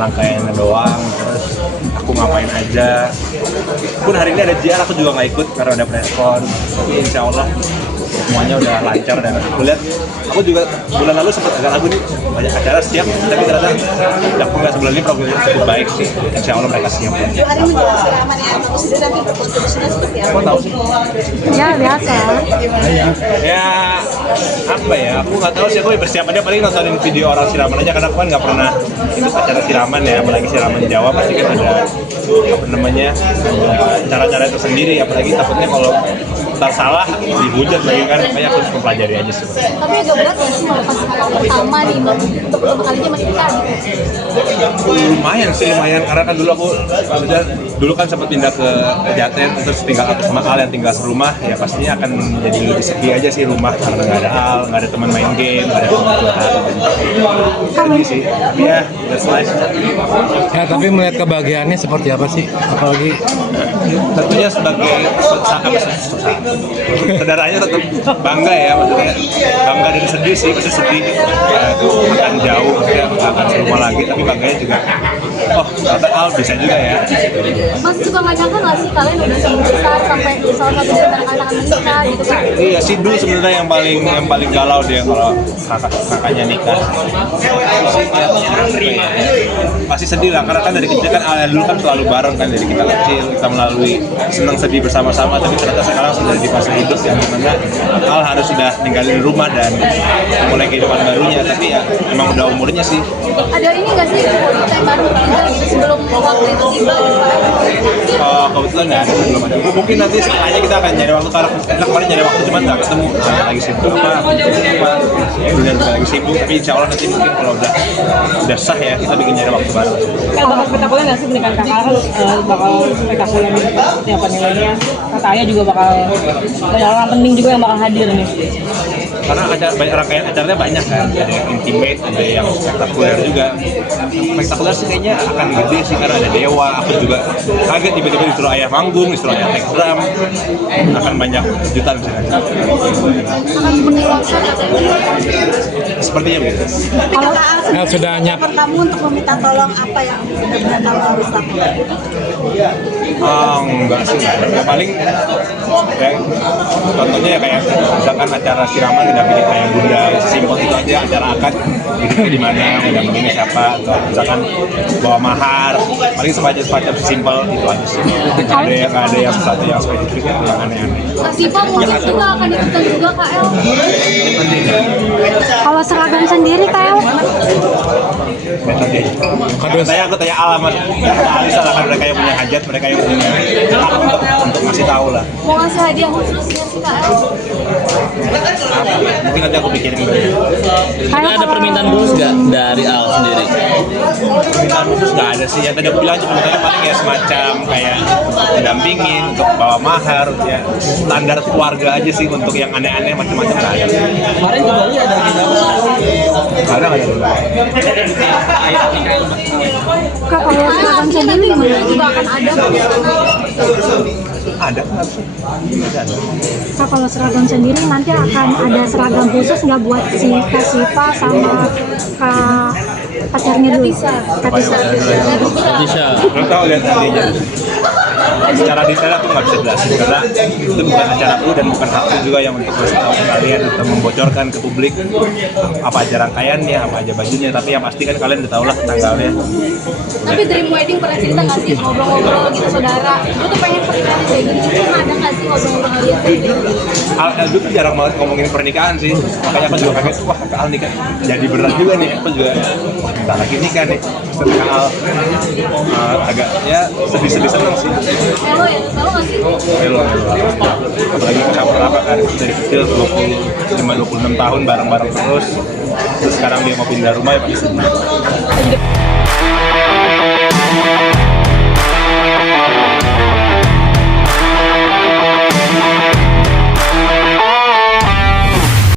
rangkaiannya doang, terus aku ngapain aja. Pun hari ini ada JR, aku juga nggak ikut karena ada preskon. Tapi insya Allah semuanya udah lancar dan aku lihat, aku juga bulan lalu sempat agak ragu nih, banyak acara siap, tapi ternyata aku nggak sebulan ini programnya cukup baik sih. Insya Allah mereka siap. Hari menjelang siraman ya, aku sendiri nanti berkontribusinya seperti apa? Kau tahu sih? Ya biasa. Ya apa ya, aku nggak tahu sih, aku persiapannya paling nontonin video orang siraman aja karena aku kan nggak pernah ikut acara siraman ya, apalagi siraman Jawa pasti kan ada apa namanya, ada cara-cara tersendiri, apalagi takutnya kalau ntar salah dihujat lagi kan, makanya aku harus mempelajari aja sih. Tapi agak berat nggak sih melepas kapal pertama nih untuk pertama kalinya menikah gitu? Lumayan sih, lumayan karena kan dulu aku maksudnya dulu kan sempat pindah ke Jaten, terus tinggal aku sama Al yang tinggal serumah, ya pastinya akan jadi lebih sepi aja sih rumah karena nggak ada Al, nggak ada teman main game, nggak ada teman curhat. Sedih sih, tapi ya that's life. Ya, tapi melihat kebahagiaannya seperti apa sih? Apalagi Tentunya sebagai saudaranya tetap bangga ya, maksudnya bangga dan sedih sih, pasti sedih akan jauh, maksudnya nggak akan serumah lagi, tapi bangganya juga oh ternyata Al bisa juga ya. Mas juga nggak nyangka nggak sih kalian udah sebesar sampai salah satu dari anak-anak menikah gitu kan? Iya, si Dul sebenarnya yang paling galau dia kalau kakaknya nikah. Pasti sedih lah, karena kan dari kecil kan Al dulu kan selalu bareng kan dari kita kecil, kita melalui senang sedih bersama-sama, tapi ternyata sekarang sudah di fase hidup yang dimana Al harus sudah ninggalin rumah dan mulai kehidupan barunya, tapi ya emang udah umurnya sih. Ada ini nggak sih kayak baru tinggal gitu sebelum waktu itu tiba gitu kan? Oh, kebetulan nggak ada, belum ada. Mungkin nanti setelahnya kita akan nyari waktu, karena kita kemarin nyari waktu cuma nggak ketemu. Lagi sibuk apa? Dunia juga lagi sibuk, tapi insya Allah nanti mungkin kalau udah sah ya kita bikin nyari waktu baru. Kalau bakal spektakuler nggak sih pernikahan kakak kan bakal spektakuler nih seperti apa nilainya? Kata Ayah juga bakal banyak orang penting juga yang bakal hadir nih. Karena rangkaian acaranya banyak kan, ada yang intimate, ada yang spektakuler juga. Spektakuler sih kayaknya akan gede sih karena ada Dewa. Aku juga kaget tiba-tiba disuruh Ayah manggung, disuruh Ayah take drum, akan banyak kejutan sih. Akan seperti konser Sepertinya begitu. tapi kata Al sudah nyap. kamu untuk meminta tolong apa yang benar-benar kamu bisa lakukan? Enggak sih, enggak ada. Ya, paling ya, contohnya ya kayak misalkan acara siraman udah pilih kayak bunda simpel itu aja, acara akad duduknya di mana, udah begini siapa, atau misalkan bawa mahar, paling semacam simpel itu aja sih. Nggak ada yang sesuatu yang spesifik yang aneh-aneh. Kak Siva mungkin juga akan ikutan juga Kak El. Kalau seragam sendiri kayak Aku tanya alamat, Alisa lah kan, mereka yang punya hajat, mereka yang punya hak untuk ngasih tahu lah. Mau ngasih hadiah khususnya sih Kak El? Mungkin nanti aku pikirin dulu. Sebenarnya ada permintaan khusus nggak dari Al sendiri? Permintaan khusus nggak ada sih, yang tadi aku bilang cuma paling ya semacam kayak mendampingin untuk bawa mahar, ya standar keluarga aja sih, untuk yang aneh-aneh macam-macam nggak ada. Kemarin ke Bali ada agenda Ada nggak ada? Kak, kalau seragam sendiri gimana? Juga akan ada Ada nggak sih? Ada. Kak, kalau seragam sendiri nanti akan ada seragam khusus nggak buat si Kak Siva sama Kak pacarnya dulu? Kak Tisa. bisa. Belum tahu lihat nantinya. Secara detail aku nggak bisa jelasin karena itu bukan acara aku dan bukan hakku juga yang untuk ngasih tahu ke kalian atau membocorkan ke publik apa aja rangkaiannya, apa aja bajunya. Tapi yang pasti kan kalian udah tahu lah tanggalnya. Tapi Dream Wedding pernah cerita nggak sih ngobrol-ngobrol gitu saudara? Lu tuh pengen pernikahan kayak gini, cuma ada nggak sih ngobrol-ngobrol kalian kayak gitu? Al tuh jarang banget ngomongin pernikahan sih, makanya aku juga kaget, wah Kak Al nikah jadi berat juga nih. Aku juga wah bentar lagi nikah nih. Setelah Kak Al agak ya sedih-sedih seneng sih. Melo ya, melo nggak sih? Melo, apalagi kita berapa kan dari kecil 25-26 tahun bareng-bareng terus sekarang dia mau pindah rumah ya pasti.